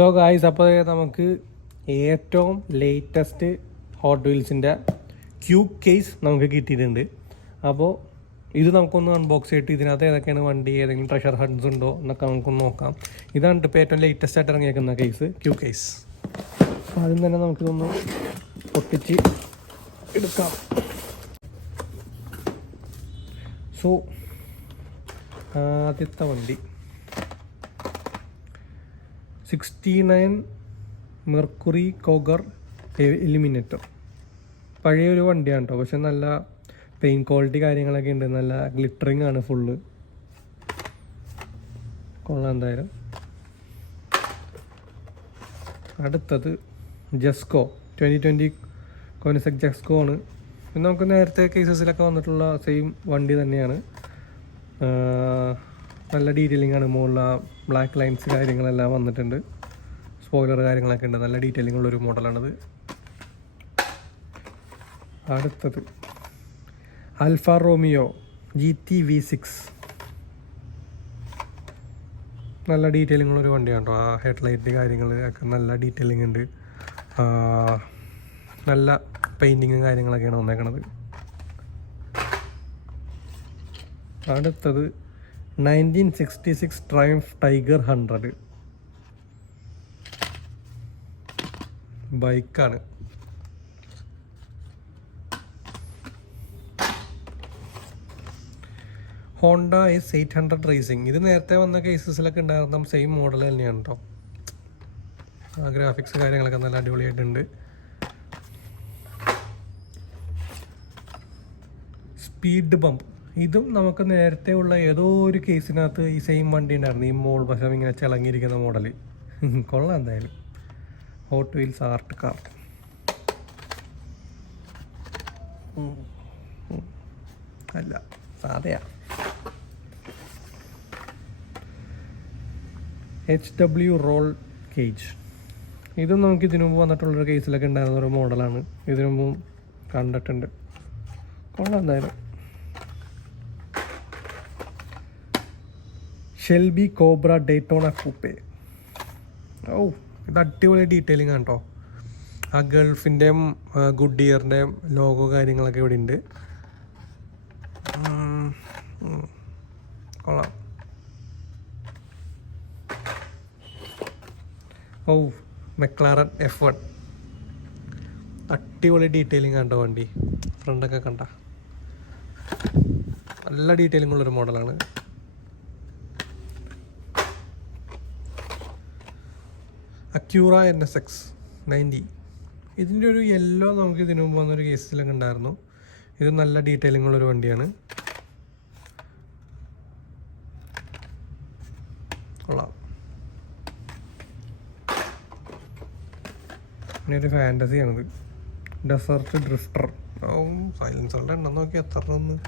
So guys, അപ്പോൾ നമുക്ക് ഏറ്റവും ലേറ്റസ്റ്റ് ഹോട്ട് വീൽസിൻ്റെ ക്യൂ കേസ് നമുക്ക് കിട്ടിയിട്ടുണ്ട്. അപ്പോൾ ഇത് നമുക്കൊന്ന് അൺബോക്സ് ചെയ്തിട്ട് ഇതിനകത്ത് ഏതൊക്കെയാണ് വണ്ടി, ഏതെങ്കിലും ട്രഷർ ഹൺസ് ഉണ്ടോ എന്നൊക്കെ നമുക്കൊന്ന് നോക്കാം. ഇതാണ് ഇപ്പോൾ ഏറ്റവും ലേറ്റസ്റ്റ് ആയിട്ട് ഇറങ്ങിയേക്കുന്ന കേസ്, ക്യൂ കേസ്. ആദ്യം തന്നെ നമുക്കിതൊന്ന് പൊട്ടിച്ച് എടുക്കാം. സോ ആദ്യത്തെ വണ്ടി 69 മെർക്കുറി കോഗർ എലിമിനേറ്റർ. പഴയൊരു വണ്ടിയാണ് കേട്ടോ, പക്ഷെ നല്ല പെയിൻറ്റ് ക്വാളിറ്റി കാര്യങ്ങളൊക്കെ ഉണ്ട്, നല്ല ഗ്ലിറ്ററിങ് ആണ് ഫുള്ള്. കൊള്ളാം എന്തായാലും. അടുത്തത് ജസ്കോ 2020 കോനിസെക് ജസ്കോ ആണ്. ഇത് നമുക്ക് നേരത്തെ കേസസിലൊക്കെ വന്നിട്ടുള്ള സെയിം വണ്ടി തന്നെയാണ്. നല്ല ഡീറ്റെയിലിംഗ് ആണ്, മുകളിൽ ബ്ലാക്ക് ലൈൻസ് കാര്യങ്ങളെല്ലാം വന്നിട്ടുണ്ട്, സ്പോയിലർ കാര്യങ്ങളൊക്കെ ഉണ്ട്, നല്ല ഡീറ്റെയിലിംഗ് ഉള്ളൊരു മോഡലാണിത്. അടുത്തത് ആൽഫ റോമിയോ GT V6. നല്ല ഡീറ്റെയിലിംഗ് ഉള്ളൊരു വണ്ടിയാണ് കേട്ടോ. ആ ഹെഡ്ലൈറ്റ് കാര്യങ്ങൾ ഒക്കെ നല്ല ഡീറ്റെയിലിംഗ് ഉണ്ട്, നല്ല പെയിൻറ്റിങ്ങും കാര്യങ്ങളൊക്കെയാണ് വന്നേക്കണത്. അടുത്തത് 1966 ട്രയംഫ് ടൈഗർ 100 ബൈക്കാണ്. Honda S800 racing. ഇത് നേരത്തെ വന്ന കേസസിലൊക്കെ ഉണ്ടായിരുന്ന സെയിം മോഡൽ തന്നെയാണ് കേട്ടോ. ഗ്രാഫിക്സ് കാര്യങ്ങളൊക്കെ നല്ല അടിപൊളിയായിട്ടുണ്ട്. Speed bump. ഇതും നമുക്ക് നേരത്തെ ഉള്ള ഏതോ ഒരു കേസിനകത്ത് ഈ സെയിം വണ്ടി ഉണ്ടായിരുന്നു, ഈ മോൾ വശം ഇങ്ങനെ ചിളങ്ങിയിരിക്കുന്ന മോഡല്. കൊള്ളാം എന്തായാലും. Hot wheels art car. അല്ല, സാധയാ. HW role cage. ഇതും നമുക്ക് ഇതിനു മുമ്പ് വന്നിട്ടുള്ളൊരു കേസിലൊക്കെ ഉണ്ടായിരുന്ന ഒരു മോഡലാണ്. ഇതിനു മുമ്പ് കണ്ടിട്ടുണ്ട്. കൊള്ളാം എന്തായാലും. Shelby Cobra Daytona coupe. Oh, ഇത് അടിപൊളി ഡീറ്റെയിലിംഗ് ആണ് കേട്ടോ. ആ ഗൾഫിൻ്റെയും ഗുഡ് ഇയറിൻ്റെയും ലോഗോ കാര്യങ്ങളൊക്കെ ഇവിടെ ഉണ്ട്. കൊള്ളാം. ഓ, മെക്ലാറൻ F1. അടിപൊളി ഡീറ്റെയിലിംഗ് ആണ് കേട്ടോ വണ്ടി. ഫ്രണ്ടൊക്കെ കണ്ട നല്ല ഡീറ്റെയിലിംഗ് ഉള്ളൊരു മോഡലാണ്. Acura NSX 90. ഇതിൻ്റെ ഒരു യെല്ലോ നമുക്ക് ഇതിനു മുമ്പ് വന്നൊരു കേസിലൊക്കെ ഉണ്ടായിരുന്നു. ഇത് നല്ല ഡീറ്റെയിലിംഗ് ഉള്ളൊരു വണ്ടിയാണ്. കൊള്ളാം. പിന്നെ ഒരു ഫാൻറ്റസിയാണിത്, ഡെസേർട്ട് ഡ്രിഫ്റ്റർ. സൈലൻസറുടെ എണ്ണം നോക്കി എത്ര ഒന്ന്.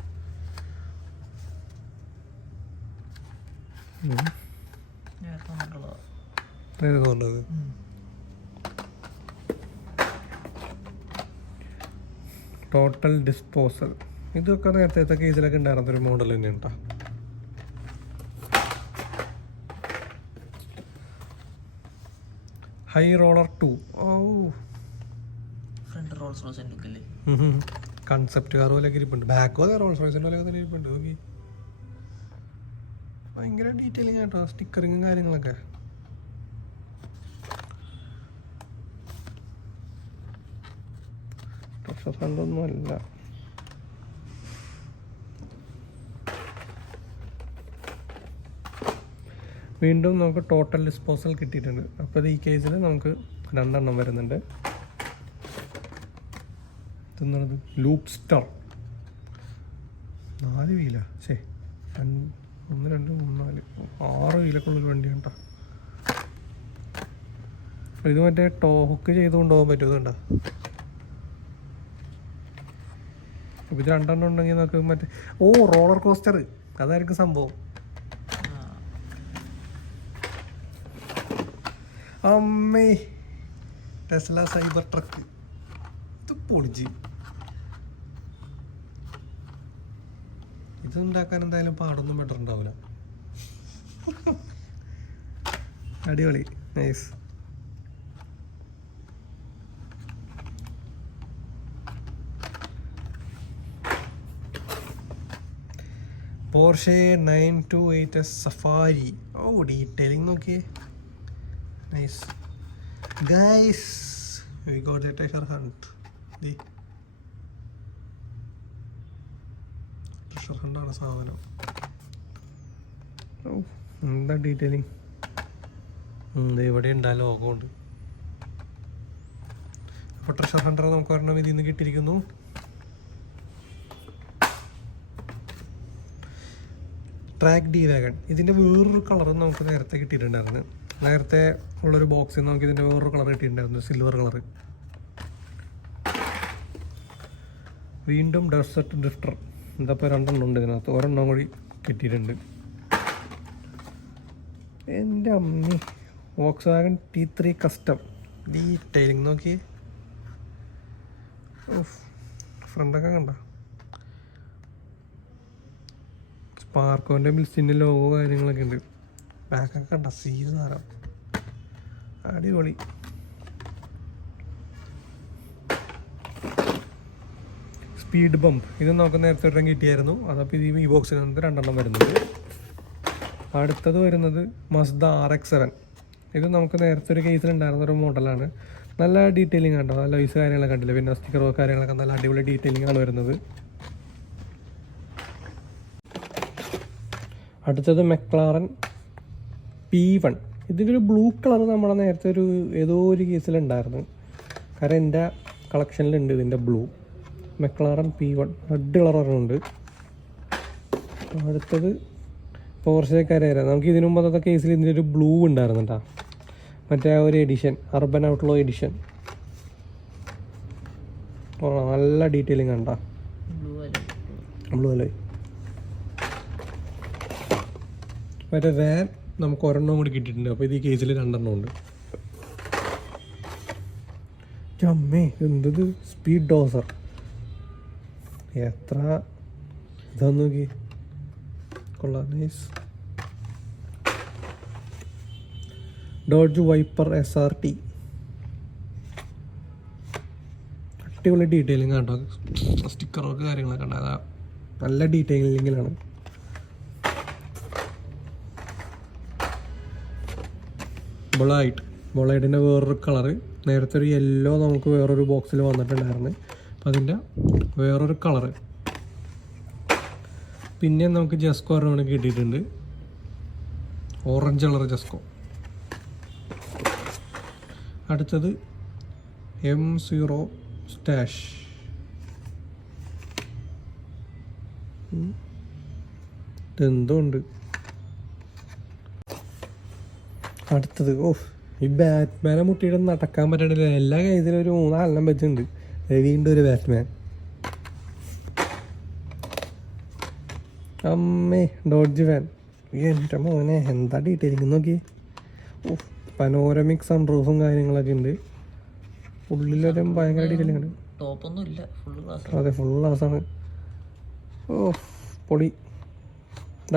തോന്നുന്നത് ടോട്ടൽ ഡിസ്പോസൽ. ഇതൊക്കെ നേരത്തെ കേസിലൊക്കെ ഉണ്ടായിരുന്നൊരു മോഡൽ തന്നെയാണ് കേട്ടോ. High roller 2. ഓ, കൺസെപ്റ്റ് കാർ പോലെയൊക്കെ ഇരിപ്പുണ്ട്. ബാക്കോ റോൾസ് റോയ്സിൻ്റെ പോലെയൊക്കെ തന്നെ ഇരിപ്പുണ്ട്. നോക്കി, ഭയങ്കര ഡീറ്റെയിലിംഗ് കേട്ടോ, സ്റ്റിക്കറിങ്ങും കാര്യങ്ങളൊക്കെ. ഒന്നും അല്ല. വീണ്ടും നമുക്ക് ടോട്ടൽ ഡിസ്പോസൽ കിട്ടിയിട്ടുണ്ട്. അപ്പോൾ ഈ കേസിൽ നമുക്ക് 2 എണ്ണം വരുന്നുണ്ട്. ഇതെന്നത് ലൂപ്പ് സ്റ്റാർ 4 വീല. 1 2 3 4 6 വീലൊക്കെ ഉള്ളൊരു വണ്ടിയാണ് കേട്ടോ. ഇത് മറ്റേ ടോക്ക് ചെയ്ത് കൊണ്ടുപോകാൻ പറ്റുന്നുണ്ടോ? ഇത് 2 എണ്ണം ഉണ്ടെങ്കിൽ നമുക്ക് മറ്റേ റോളർ കോസ്റ്റർ, അതായിരിക്കും സംഭവം. അമ്മേ, ടെസ്ല സൈബർ ട്രക്ക്. ഇത് പൊളിച്ച്. ഇതുണ്ടാക്കാൻ എന്തായാലും പാടൊന്നും പെട്ടിട്ടുണ്ടാവില്ല. അടിപൊളി, nice. Porsche 928 Safari. Oh detailing നോക്കിയേ, nice guys. We got a treasure hunt. Treasure ഹണ്ടാണ് സാധനം. ഓ എന്താ ഡീറ്റെയിലിംഗ്. ഇവിടെ ഉണ്ടാ ലോഗോ ഉണ്ട്. അപ്പോൾ ട്രഷർ ഹണ്ടർ നമുക്ക് ഒരെണ്ണം ഇതിൽ നിന്ന് കിട്ടിയിരിക്കുന്നു. Track D wagon. ഇതിൻ്റെ വേറൊരു കളറും നമുക്ക് നേരത്തെ കിട്ടിയിട്ടുണ്ടായിരുന്നു. നേരത്തെ ഉള്ളൊരു ബോക്സിൽ നിന്ന് നമുക്ക് ഇതിൻ്റെ വേറൊരു കളർ കിട്ടിയിട്ടുണ്ടായിരുന്നു, സിൽവർ കളർ. വീണ്ടും ഡെസേർട്ട് ഡ്രിഫ്റ്റർ. എന്താപ്പോൾ 2 ഉണ്ട് ഇതിനകത്ത്, ഒരെണ്ണം കൂടി കിട്ടിയിട്ടുണ്ട്. എൻ്റെ അമ്മി, Woakes wagon T3 custom. Detailing നോക്കി, ഫ്രണ്ടൊക്കെ കണ്ട സ്പാർക്കോൻ്റെ ബിൽസിൻ്റെ ലോഗോ കാര്യങ്ങളൊക്കെ ഉണ്ട്. ബാക്കൊക്കെ കണ്ട സീസ് സാരം, അടിപൊളി. Speed bump. ഇത് നമുക്ക് നേരത്തെ ഒരെണ്ണം കിട്ടിയായിരുന്നു. അതപ്പോൾ ഇത് ഈ ബോക്സിനകത്ത് 2 വരുന്നുണ്ട്. അടുത്തത് വരുന്നത് മസ്ദ RX-7. ഇത് നമുക്ക് നേരത്തെ ഒരു കേസിലുണ്ടായിരുന്ന ഒരു മോഡലാണ്. നല്ല ഡീറ്റെയിലിംഗ് കണ്ടോ, നല്ല വൈസ് കാര്യങ്ങളൊക്കെ കണ്ടില്ല. പിന്നെ സ്റ്റിക്കറോ കാര്യങ്ങളൊക്കെ നല്ല അടിപൊളി ഡീറ്റെയിലിംഗ് ആണ് വരുന്നത്. അടുത്തത് മെക്ലാറൻ P1. ഇതിൻ്റെ ഒരു ബ്ലൂ കളർ നമ്മുടെ നേരത്തെ ഏതോ ഒരു കേസിലുണ്ടായിരുന്നു. കാരണം എൻ്റെ കളക്ഷനിലുണ്ട് ഇതിൻ്റെ blue. McLaren P1 red colour ഒരെണ്ണമുണ്ട്. അടുത്തത് പോർഷെ കരേര. നമുക്ക് ഇതിനു മുമ്പത്തെ കേസിൽ ഇതിൻ്റെ ഒരു ബ്ലൂ ഉണ്ടായിരുന്നു കേട്ടോ, മറ്റേ ഒരു എഡിഷൻ, അർബൻ ഔട്ട്ലോ എഡിഷൻ. നല്ല ഡീറ്റെയിലിംഗ് കണ്ടാ, ബ്ലൂ അല്ലേ. മറ്റേ വാൻ നമുക്ക് ഒരെണ്ണം കൂടി കിട്ടിയിട്ടുണ്ട്. അപ്പോൾ ഇത് ഈ കേസിൽ 2 ഉണ്ട്. അമ്മേ എന്തത്, സ്പീഡ് ഡോസർ. എത്ര ഇതാന്ന് നോക്കി, കൊള്ളാം, നൈസ്. Dodge wiper SRT. അടിപൊളി ഡീറ്റെയിലിംഗ് കേട്ടോ, സ്റ്റിക്കറൊക്കെ കാര്യങ്ങളൊക്കെ ഉണ്ട്. നല്ല ഡീറ്റെയിലിങ്ങിലാണ്. ബൊളൈഡിൻ്റെ വേറൊരു കളറ്. നേരത്തെ ഒരു യെല്ലോ നമുക്ക് വേറൊരു ബോക്സിൽ വന്നിട്ടുണ്ടായിരുന്നു. അപ്പം അതിൻ്റെ വേറൊരു കളറ്. പിന്നെ നമുക്ക് ജസ്കോ ഒരെണ്ണം കിട്ടിയിട്ടുണ്ട്, ഓറഞ്ച് കളർ ജസ്കോ. അടുത്തത് M0 സ്റ്റാഷ്. ഇതെന്തോ ഉണ്ട്. അടുത്തത് ഈ ബാറ്റ്മാനെ മുട്ടിയിട്ട് നടക്കാൻ പറ്റണില്ല. എല്ലാ കേസിലും ഒരു 3-4 വെച്ചിട്ടുണ്ട്. വീണ്ടും ഒരു ബാറ്റ്മാൻ. അമ്മേ ഡോഡ്ജ് വാൻ. എൻ്റെ മോനെ എന്താ ഡീറ്റെയിലിംഗ് നോക്കി. പനോരമിക് സൺറൂഫും കാര്യങ്ങളൊക്കെ ഉണ്ട്. ഉള്ളിലൊരു ഭയങ്കര ഡീറ്റെയിലിംഗ് ഉണ്ട്. അതെ, ഫുൾ ഗ്ലാസ്സാണ്. പൊളി.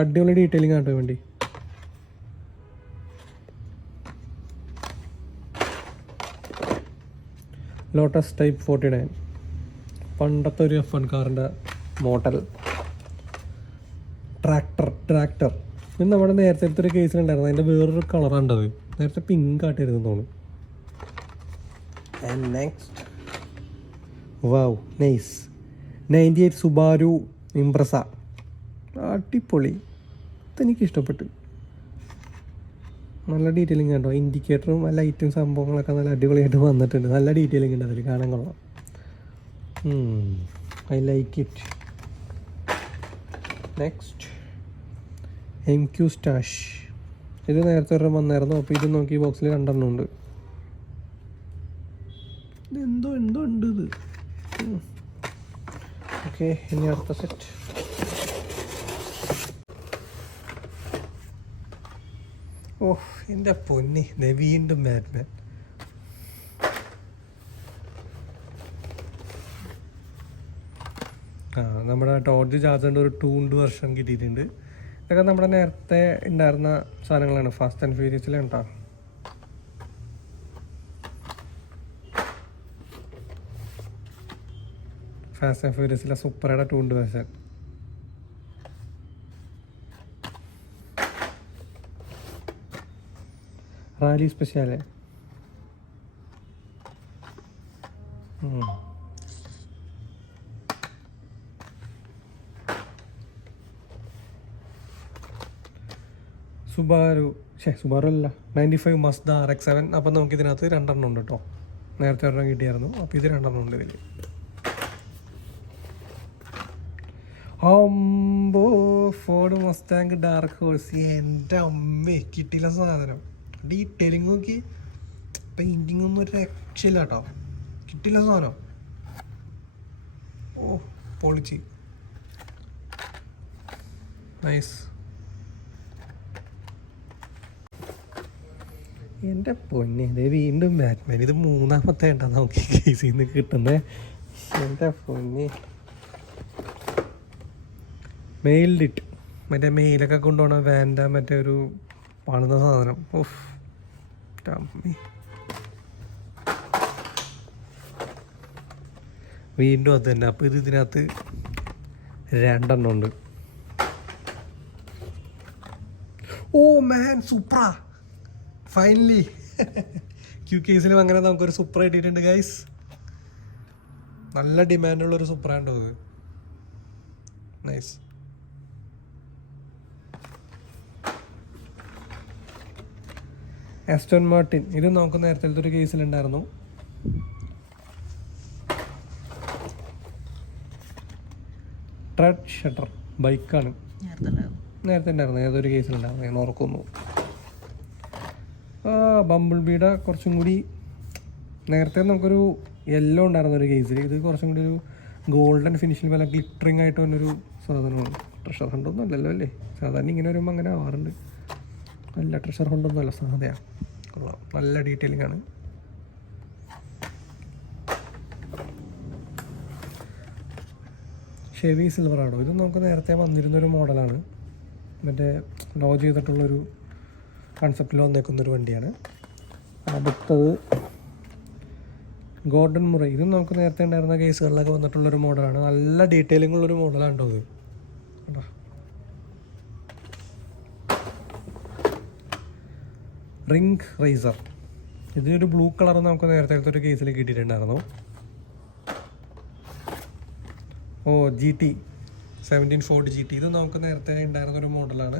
അടിപൊളി ഡീറ്റെയിലിംഗ് ആട്ടോ വേണ്ടി. Lotus type 49. പണ്ടത്തെ ഒരു F1 കാറിൻ്റെ മോഡൽ. ട്രാക്ടർ. ഇത് നമ്മുടെ നേരത്തെ ഒരു കേസിലുണ്ടായിരുന്നു. അതിൻ്റെ വേറൊരു കളറാണ്ടത്. നേരത്തെ പിങ്ക് ആയിട്ടിരുന്നു തോന്നുന്നു. And next, wow, nice. 98 Subaru Impreza. അടിപൊളി. ഇതെനിക്ക് ഇഷ്ടപ്പെട്ടു. നല്ല ഡീറ്റെയിലിംഗ് കണ്ടോ, ഇൻഡിക്കേറ്ററും ലൈറ്റും സംഭവങ്ങളൊക്കെ നല്ല അടിപൊളിയായിട്ട് വന്നിട്ടുണ്ട്. നല്ല ഡീറ്റെയിലിംഗ് ഉണ്ട് അതിൽ, കാണാൻ കൊള്ളാം. I like it. Next MQ stash. ഇത് നേരത്തെ ഒരെണ്ണം വന്നായിരുന്നു. അപ്പോൾ ഇത് നോക്കി ബോക്സിൽ 2 ഉണ്ട്. എന്തോ ഉണ്ട് ഇത്. ഓക്കെ, ഇനി അടുത്ത സെറ്റ്. എൻ്റെ പൊന്നി, വീണ്ടും ബാറ്റ്മാൻ. നമ്മുടെ ഡോഡ്ജ് ചാർജറിൻ്റെ ഒരു 2 വെർഷൻ കിട്ടിയിട്ടുണ്ട്. ഇതൊക്കെ നമ്മുടെ നേരത്തെ ഉണ്ടായിരുന്ന സാധനങ്ങളാണ്. ഫാസ്റ്റ് ആൻഡ് ഫ്യൂരിയസിലാണ് കേട്ടോ. ഫാസ്റ്റ് ആൻഡ് ഫ്യൂരിയസിലെ സൂപ്പറയുടെ 2 വെർഷൻ. Rally special. സുബാരു അല്ല 95 മസ്ദ RX-7. അപ്പം നമുക്ക് ഇതിനകത്ത് 2 ഉണ്ട് കേട്ടോ. നേരത്തെ ഒരെണ്ണം കിട്ടിയായിരുന്നു. അപ്പോൾ ഇത് 2 ഉണ്ട് ഇതിൽ. Ford Mustang dark horse. എൻ്റെ അമ്മേ കിട്ടിയില്ല സാധനം. ഡീറ്റെയിലിംഗ് നോക്കി, പെയിൻറ്റിങ് ഒന്നും ഒരു രക്ഷയില്ല കേട്ടോ. കിട്ടിയില്ല സാധനം. ഓ പൊളിച്ച്. നൈസ്. എൻ്റെ പൊന്നെ, ഇത് വീണ്ടും ബാറ്റ്മാൻ. ഇത് 3ാമത്തെ ഉണ്ടോ നമുക്ക് കേസിൽ നിന്ന് കിട്ടുന്നത്. എൻ്റെ പൊന്നെ, മെയിൽഡിറ്റ്. മറ്റേ മെയിലൊക്കെ കൊണ്ടുപോകണം വാൻ്റെ മറ്റേ ഒരു പണിത സാധനം. ഓഫ് വീണ്ടും അത് തന്നെ. അപ്പോൾ ഇതിനകത്ത് 2 ഉണ്ട്. ഓ മാൻ, സൂപ്പറാ. ഫൈനലി ക്യൂ കേസിലും അങ്ങനെ നമുക്കൊരു സൂപ്പർ കിട്ടിയിട്ടുണ്ട് ഗൈസ്. നല്ല ഡിമാൻഡുള്ളൊരു സൂപ്പറാണ്ടോ ഇത്. നൈസ്. Aston Martin. ഇത് നമുക്ക് നേരത്തെ ഒരു കേസിലുണ്ടായിരുന്നു. ട്രെഡ് ഷട്ടർ ബൈക്കാണ്. നേരത്തെ ഉണ്ടായിരുന്നു, ഏതൊരു കേസിലുണ്ടായിരുന്നു, ഞാൻ ഓർക്കുന്നു. ബംബിൾ ബീയുടെ കുറച്ചും കൂടി നേരത്തെ നമുക്കൊരു യെല്ലോ ഉണ്ടായിരുന്ന ഒരു കേസിൽ. ഇത് കുറച്ചും കൂടി ഒരു ഗോൾഡൻ ഫിനിഷിൽ വല്ല ഗ്ലിറ്ററിങ് ആയിട്ട് വന്നൊരു സാധനമാണ്. ട്രഷർ ഹണ്ടൊന്നും അല്ലല്ലോ അല്ലേ? സാധാരണ ഇങ്ങനെ വരുമ്പോൾ അങ്ങനെ ആവാറുണ്ട്. നല്ല ട്രഷർ ഹണ്ടൊന്നും അല്ല, സാധ്യത. കൊള്ളാം, നല്ല ഡീറ്റെയിലിംഗ് ആണ്. Chevy Silverado. ഇത് നമുക്ക് നേരത്തെ വന്നിരുന്നൊരു മോഡലാണ്. മറ്റേ ലോഞ്ച് ചെയ്തിട്ടുള്ളൊരു കൺസെപ്റ്റിൽ വന്നേക്കുന്നൊരു വണ്ടിയാണ്. അടുത്തത് ഗോർഡൻ മുറൈ. ഇതും നമുക്ക് നേരത്തെ ഉണ്ടായിരുന്ന കേസുകളിലൊക്കെ വന്നിട്ടുള്ളൊരു മോഡലാണ്. നല്ല ഡീറ്റെയിലിംഗ് ഉള്ളൊരു മോഡലാണ് കേട്ടോ ഇത്. Ring riser. ഇതിനൊരു ബ്ലൂ കളർ നമുക്ക് നേരത്തെ ഒരു കേസിൽ കിട്ടിയിട്ടുണ്ടായിരുന്നു. ഓ GT 1740 GT. ഇത് നമുക്ക് നേരത്തെ ഉണ്ടായിരുന്നൊരു മോഡലാണ്.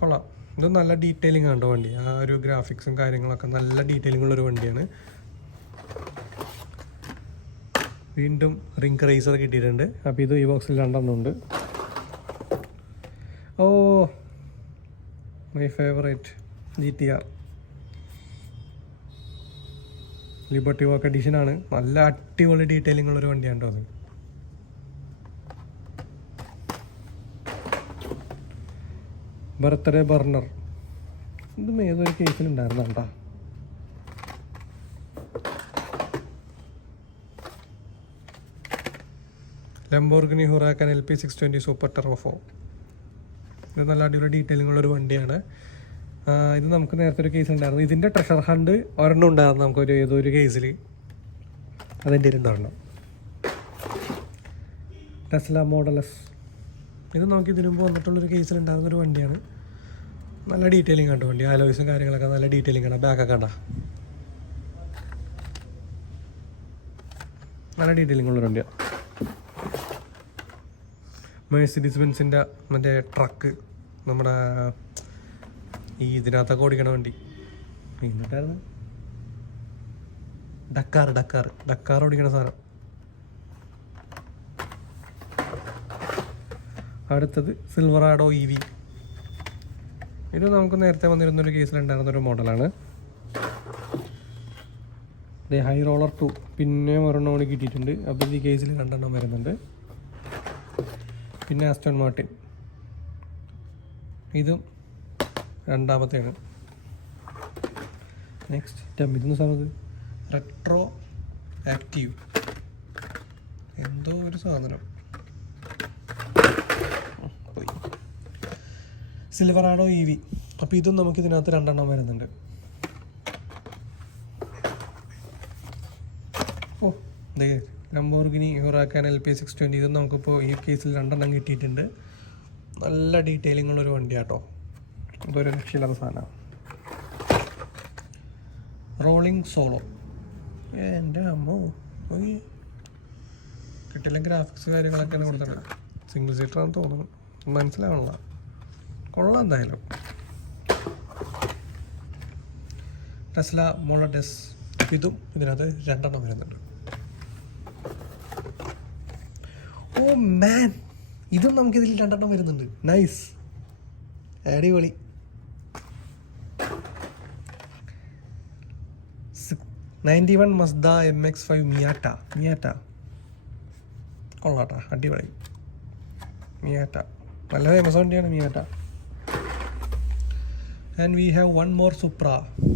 കൊള്ളാം. ഇത് നല്ല ഡീറ്റെയിലിംഗ് ആണ് വണ്ടി. ആ ഒരു ഗ്രാഫിക്സും കാര്യങ്ങളൊക്കെ നല്ല ഡീറ്റെയിലിംഗ് ഉള്ളൊരു വണ്ടിയാണ്. വീണ്ടും റിംഗ് റൈസർ കിട്ടിയിട്ടുണ്ട്. അപ്പോൾ ഇത് ഈ ബോക്സിൽ 2 ഉണ്ട്. Oh my favourite GTR liberty walk എഡിഷനാണ്. നല്ല അടിപൊളി ഡീറ്റെയിലിംഗ് ഉള്ളൊരു വണ്ടിയാണ് കേട്ടോ അത്. Birthday burner. ഇതും ഏതൊരു കേസിലുണ്ടായിരുന്നു കേട്ടോ. Lamborghini Huracan LP 620 super turbo. ഇത് നല്ല അടിപൊളി ഡീറ്റെയിലിംഗ് ഉള്ളൊരു വണ്ടിയാണ്. ഇത് നമുക്ക് നേരത്തെ ഒരു കേസ് ഉണ്ടായിരുന്നു. ഇതിൻ്റെ ട്രഷർ ഹണ്ട് ഒരെണ്ണം ഉണ്ടായിരുന്നു നമുക്കൊരു ഏതൊരു കേസിൽ. അതെൻ്റെ ഒരെണ്ണം. Tesla model S. ഇത് നമുക്ക് ഇതിനു മുമ്പ് വന്നിട്ടുള്ളൊരു കേസിലുണ്ടായിരുന്നൊരു വണ്ടിയാണ്. നല്ല ഡീറ്റെയിലിംഗ് കണ്ടോ വണ്ടി. ആലോയ്സും കാര്യങ്ങളൊക്കെ നല്ല ഡീറ്റെയിലിംഗ് ആണ്. ബാക്കൊക്കെ കണ്ട നല്ല ഡീറ്റെയിലിംഗ് ഉള്ളൊരു വണ്ടിയാണ്. മെഴ്സിഡീസ് ബെൻസിൻ്റെ മറ്റേ ട്രക്ക്, നമ്മുടെ ഈ ഇതിനകത്തൊക്കെ ഓടിക്കണ വണ്ടി. എന്നിട്ടായിരുന്നു ഡക്കാർ ഓടിക്കണ സാധനം. അടുത്തത് സിൽവറാഡോ EV. ഇത് നമുക്ക് നേരത്തെ വന്നിരുന്നൊരു കേസിലുണ്ടായിരുന്നൊരു മോഡലാണ്. ഹൈ റോളർ 2 പിന്നെ ഒരെണ്ണം കിട്ടിയിട്ടുണ്ട്. അപ്പോൾ ഈ കേസിൽ 2 വരുന്നുണ്ട്. പിന്നെ ആസ്റ്റൺ മാർട്ടിൻ. ഇതും 2ാമത്തെയാണ്. നെക്സ്റ്റ് ഇതൊന്ന് സാധനം റെട്രോ ആക്റ്റീവ് എന്തോ ഒരു സാധനം. Silverado EV. അപ്പോൾ ഇതും നമുക്ക് ഇതിനകത്ത് 2 വരുന്നുണ്ട്. ഓ ദേ ലംബോർഗിനി ഹുറാക്കൻ LP 620. ഇതും നമുക്കിപ്പോൾ ഈ കേസിൽ 2 കിട്ടിയിട്ടുണ്ട്. നല്ല ഡീറ്റെയിലിംഗ് ഉള്ളൊരു വണ്ടിയാട്ടോ. ഇതൊരു രക്ഷയില്ലാത്ത സാധനമാണ്. Rolling solo. എൻ്റെ അമ്മോ കിട്ടില്ല. ഗ്രാഫിക്സ് കാര്യങ്ങളൊക്കെയാണ് കൊടുത്തിട്ടുണ്ട്. സിംഗിൾ സീറ്ററാണെന്ന് തോന്നുന്നു, മനസ്സിലാവണല്ല. കൊള്ളാം എന്തായാലും. ടെസ്ല മോഡൽ എസ്, ഇതും ഇതിനകത്ത് 2 വരുന്നുണ്ട്. ഓ മാൻ, ഇതും നമുക്കിതിൽ 2 വരുന്നുണ്ട്. നൈസ്, അടിപൊളി. 91 മസ്ദ MX5 മിയാട്ട കൊള്ളാട്ടാ, അടിപൊളി. മിയാട്ട നല്ല ഫേമസ് വണ്ടിയാണ് Miata. And we have one more Supra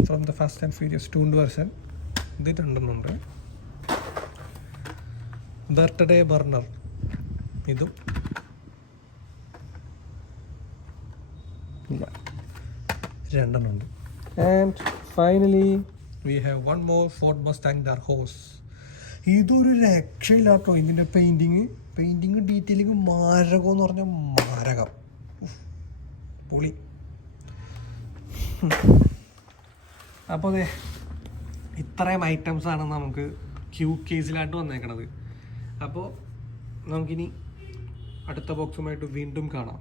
from the fast and furious tuned version. ഇത് 2 ബർത്ത്ഡേ ബർണർ, ഇതും ഇല്ല, 2 ഉണ്ട്. And finally we have one more Ford Mustang dark horse. ഇതൊരു രക്ഷയില്ലാട്ടോ. ഇതിൻ്റെ പെയിൻറ്റിങ് ഡീറ്റെയിലിങ് മാരകം എന്ന് പറഞ്ഞാൽ മാരകം, പൊളി. അപ്പോൾ അതെ, ഇത്രയും ഐറ്റംസാണ് നമുക്ക് ക്യൂ കേസിലായിട്ട് വന്നേക്കണത്. അപ്പോൾ നമുക്കിനി അടുത്ത ബോക്സുമായിട്ട് വീണ്ടും കാണാം.